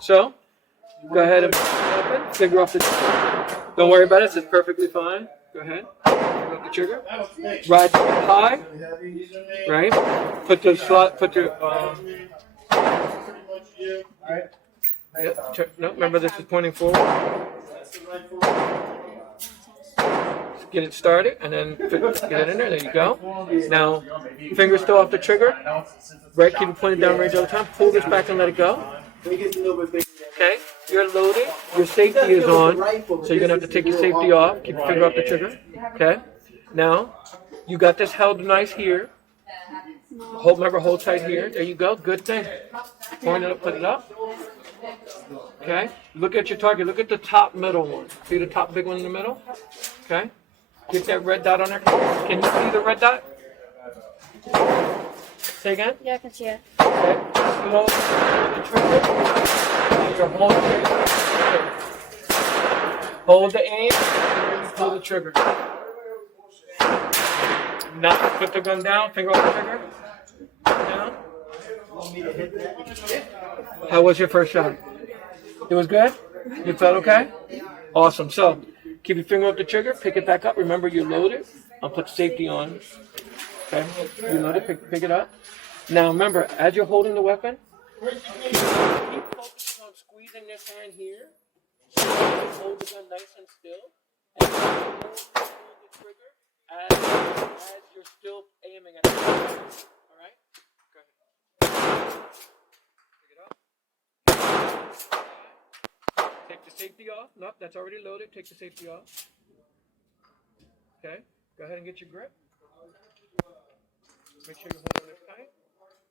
So, go ahead and open, finger off the trigger. Don't worry about it, it's perfectly fine. Go ahead, finger off the trigger. Ride high, right? Put the slot, put your, no, remember this is pointing forward. Get it started, and then get it in there. There you go. Now, fingers still off the trigger. Right, keep it pointed down range all the time. Pull this back and let it go. Okay, you're loaded. Your safety is on, so you're gonna have to take your safety off. Keep your finger off the trigger. Okay. Now, you got this held nice here. Remember, hold tight here. There you go. Good thing. Point it up, put it up. Okay. Look at your target. Look at the top middle one. See the top big one in the middle? Okay. Get that red dot on there. Can you see the red dot? Say again? Yeah, I can see it. Okay. Slow the trigger. Now you're holding it. Hold the aim and you pull the trigger. Now put the gun down, finger off the trigger. Down. How was your first shot? It was good? You felt okay? Awesome. So, keep your finger off the trigger, pick it back up. Remember, you load it. I'll put safety on. Okay? You load it, pick it up. Now, remember, as you're holding the weapon, keep focusing on squeezing this hand here. Hold the gun nice and still. And hold the trigger as you're still aiming at it. All right? Go ahead. Pick it up. Take the safety off. Nope, that's already loaded. Take the safety off. Okay. Go ahead and get your grip. Make sure you're holding it tight.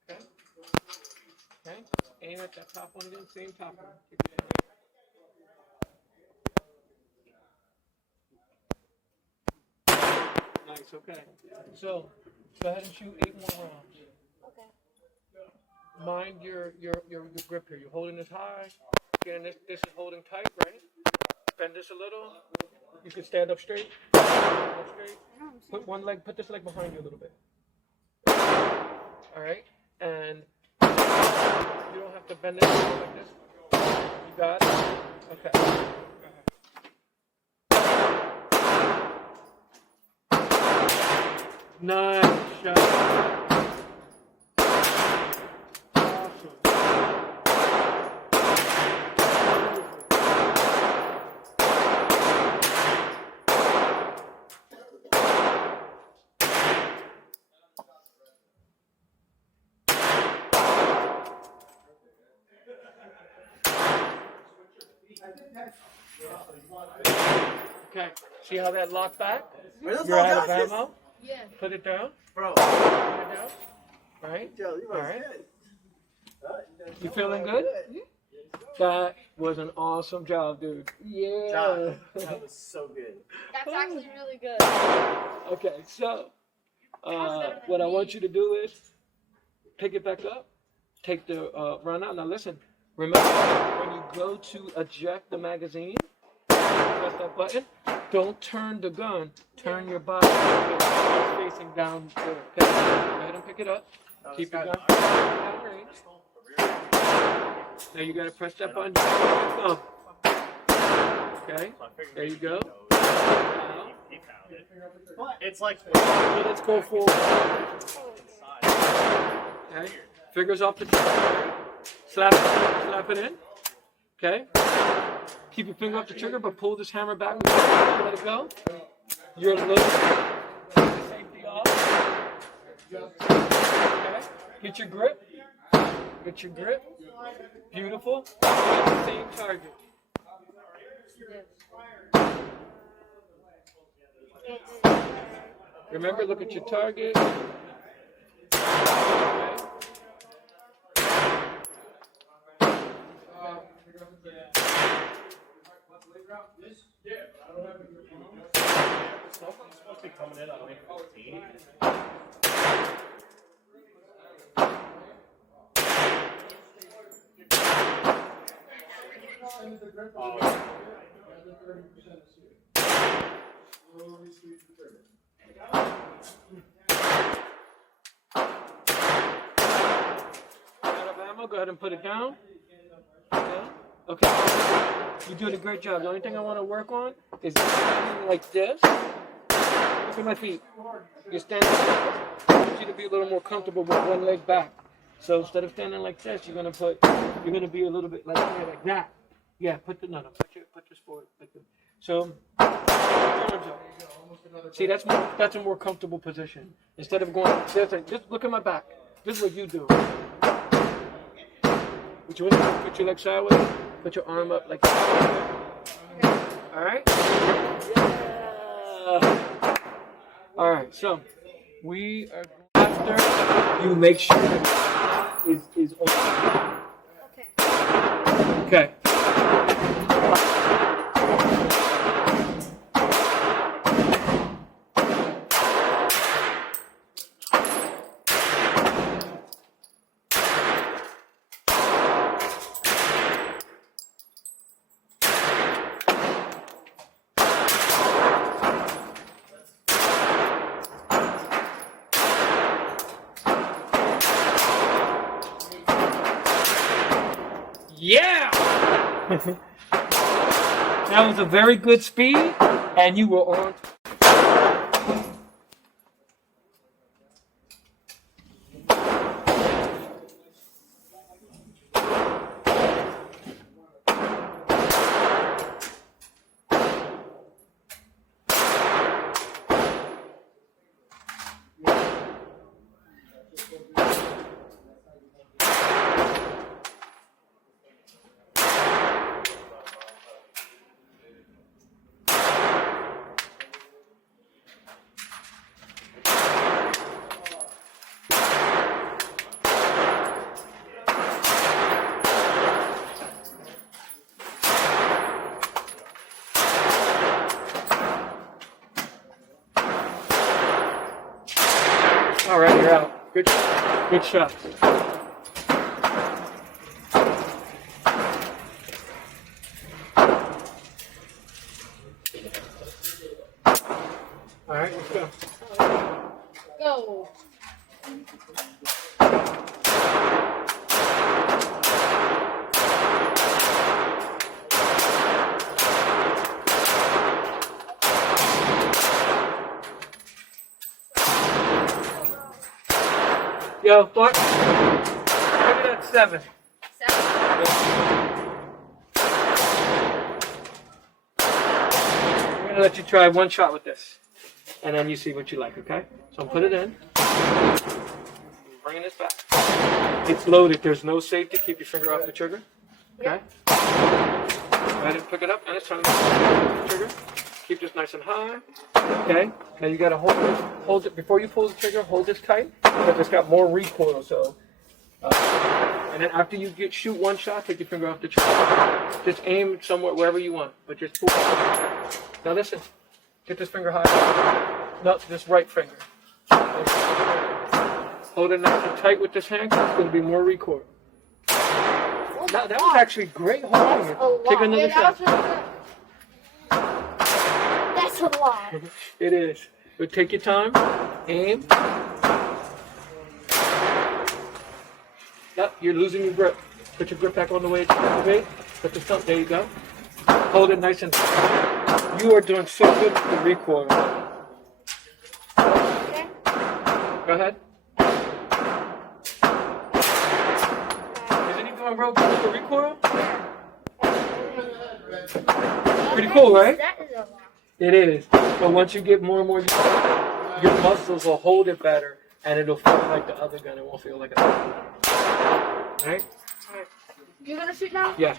Okay. Okay. Aim at that top one again. Same top one. Keep it in. Nice. Okay. So go ahead and shoot 8 more rounds. Okay. Mind your grip here. You're holding this high. Again, this is holding tight, right? Bend this a little. You can stand up straight. Put this leg behind you a little bit. All right, and you don't have to bend it like this. You got it. Okay. Nice shot. Okay, see how that locked back? You're out of ammo? Yeah. Put it down. Bro. Put it down. All right. All right. You feeling good? That was an awesome job, dude. Yeah. John, that was so good. That's actually really good. Okay, so what I want you to do is pick it back up, take the run out. Now listen, remember when you go to eject the magazine, press that button. Don't turn the gun. Turn your body facing down there. Okay? Go ahead and pick it up. Keep your gun out of range. Now you gotta press that button. Okay. There you go. Now, It's like let's go forward. Okay. Fingers off the trigger. Slap it in. Okay. Keep your finger off the trigger, but pull this hammer back. Let it go. You're loaded. Safety off. Okay. Get your grip. Get your grip. Beautiful. Same target. Remember, look at your target. Okay. It's supposed to be coming in on May 15th. Out of ammo, go ahead and put it down. Okay. Okay. You're doing a great job. The only thing I want to work on is standing like this. Look at my feet. You're standing like this. I want you to be a little more comfortable with one leg back. So instead of standing like this, you're gonna be a little bit like that. Yeah, put your forward like this. So arms up. See, that's a more comfortable position. Instead of going like this, just look at my back. This is what you do. Put your leg sideways. Put your arm up like that. All right. Yeah. All right. So we are after you make sure that is open. Okay. Yeah! That was a very good speed, and you were on. All right, you're out. Good shot. All right, let's go. Go. Yo, Clark, look at that 7. 7. I'm going to let you try one shot with this, and then you see what you like, okay? So put it in. Bringing this back. It's loaded. There's no safety. Keep your finger off the trigger, okay? Go ahead and pick it up, and it's time to the trigger. Keep this nice and high. Okay. Now you gotta hold it before you pull the trigger. Hold this tight because it's got more recoil. So, and then after you shoot one shot, take your finger off the trigger. Just aim somewhere wherever you want, but just pull. Now listen. Get this finger high. No, this right finger. Hold it nice and tight with this hand. Cause it's gonna be more recoil. That was actually great holding it. Take another shot. That's a lot. It is. But take your time. Aim. Yep, you're losing your grip. Put your grip back on the way it's made. Put the thumb. There you go. Hold it nice and tight. You are doing so good with the recoil. Okay. Go ahead. Isn't he doing real good with the recoil? Pretty cool, right? That is a lot. It is. But once you get more and more, your muscles will hold it better, and it'll feel like the other gun. It won't feel like a other gun. All right? You're gonna shoot now? Yeah.